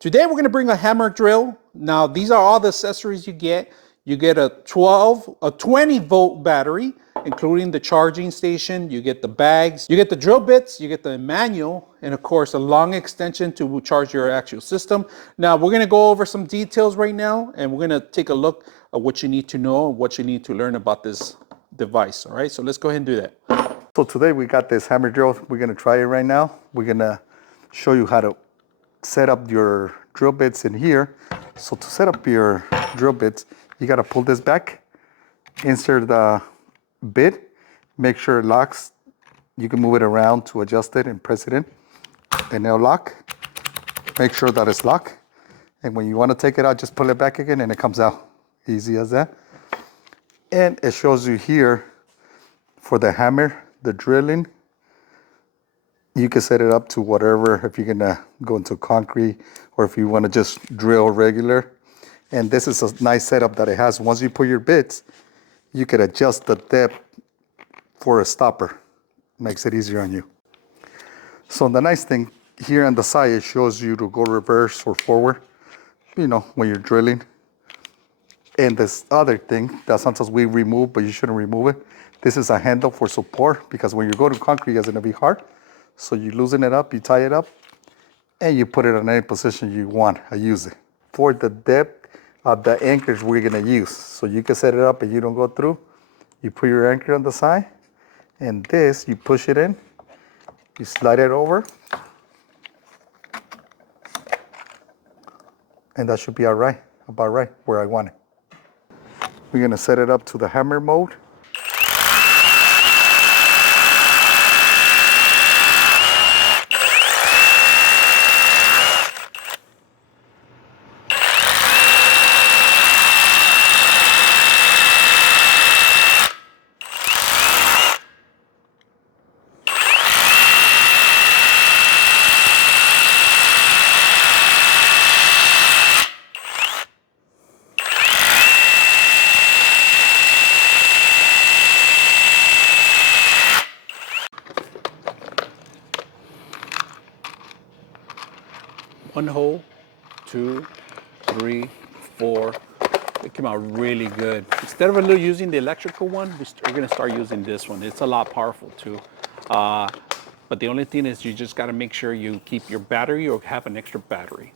Today we're going to bring a hammer drill. Now these are all the accessories you get. You get a 20 volt battery, including the charging station. You get the bags, you get the drill bits, you get the manual, and of course a long extension to charge your actual system. Now we're going to go over some details right now, and we're going to take a look at what you need to know and what you need to learn about this device. All right, so let's go ahead and do that. So today we got this hammer drill. We're going to try it right now. We're going to show you how to set up your drill bits in here. So to set up your drill bits, you got to pull this back, insert the bit, make sure it locks. You can move it around to adjust it and press it in, and it'll lock. Make sure that it's locked. And when you want to take it out, just pull it back again and it comes out. Easy as that. And it shows you here for the hammer, the drilling. You can set it up to whatever, if you're gonna go into concrete or if you want to just drill regular. And this is a nice setup that it has. Once you put your bits, you can adjust the depth for a stopper. Makes it easier on you. So the nice thing here on the side, it shows you to go reverse or forward, you know, when you're drilling. And this other thing that sometimes we remove, but you shouldn't remove it. This is a handle for support, because when you go to concrete, it's gonna be hard. So you loosen it up, you tie it up, and you put it in any position you want to use it. For the depth of the anchors we're gonna use. So you can set it up and you don't go through. You put your anchor on the side, and this, you push it in, you slide it over, and that should be about right where I want it. We're gonna set it up to the hammer mode. One hole, 2, 3, 4. It came out really good. Instead of using the electrical one, we're gonna start using this one. It's a lot powerful too. But the only thing is you just gotta make sure you keep your battery or have an extra battery.